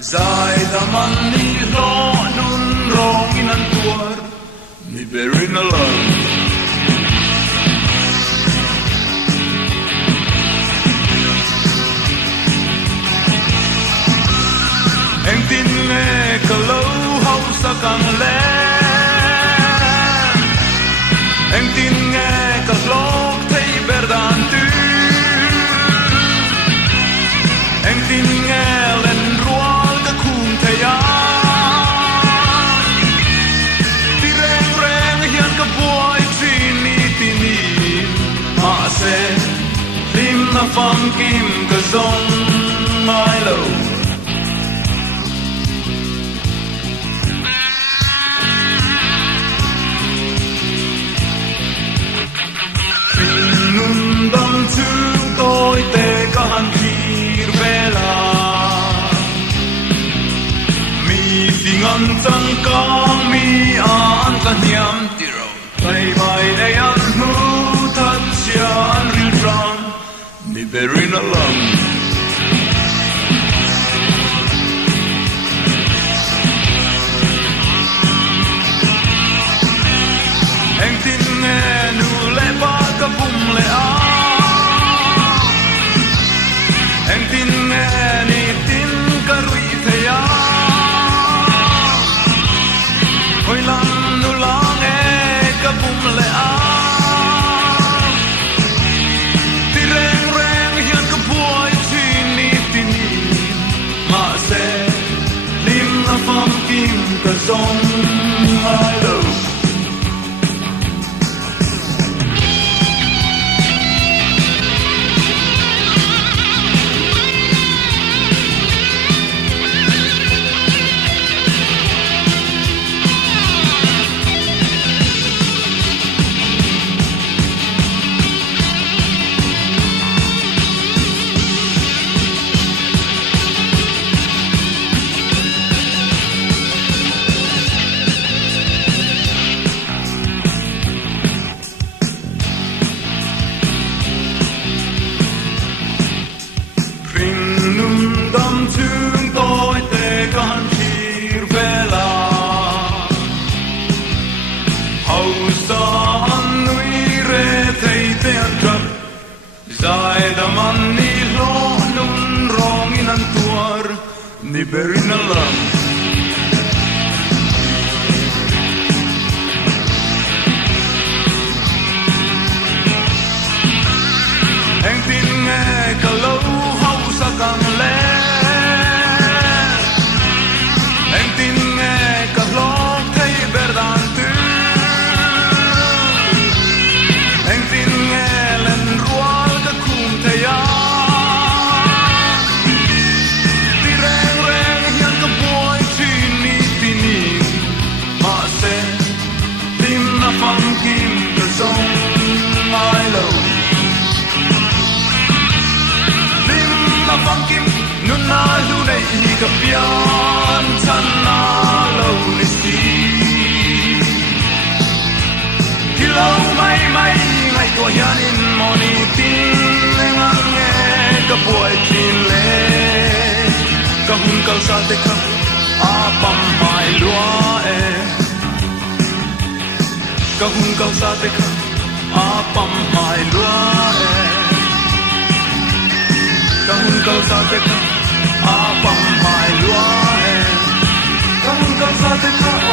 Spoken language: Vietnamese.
Zai da man ni lo nun rong in an tuar ni berin alam em tin nghe cả lâu hậu sa càng lẽ em tin nghe cả lok thấy berdan tu em tin nghe lên rual cả khung thầy á ti reng reng hian cả boy trini ma se lim na fam kim cả zong mai lo tôi te kan thir vela mi tingan chang kang mi an kan hiam tiro bai bai ai an nu that sian ril tran ni berin alam anh tin nghe nu le ba ka bum le a em tin nghe ni tin cả rụi thầy á hồi lắm nu lo nghe cả bum lệ á ti reng reng hiền cả buổi tin mà sẽ lim na phong kim cả sông ai đâu ni berin alam anh tin nghe cả lâu hậu sa càng lẽ anh tin nghe cả lo thấy berdan tu anh tin nghe lên rual cả khung thầy á phong kim cả sông mai lâu lim na phong kim nun na lu nei hi ka pian chan na lâu ni si ki lâu mai mai ngai ko hian in moni tin ngang nghe ka buai chin le ka hun kal sa te kha a pam mai lua e ka hun kal sa te kha a pam mai lua e ka hun kal sa te kha a pam mai lua e ka hun kal sa te kha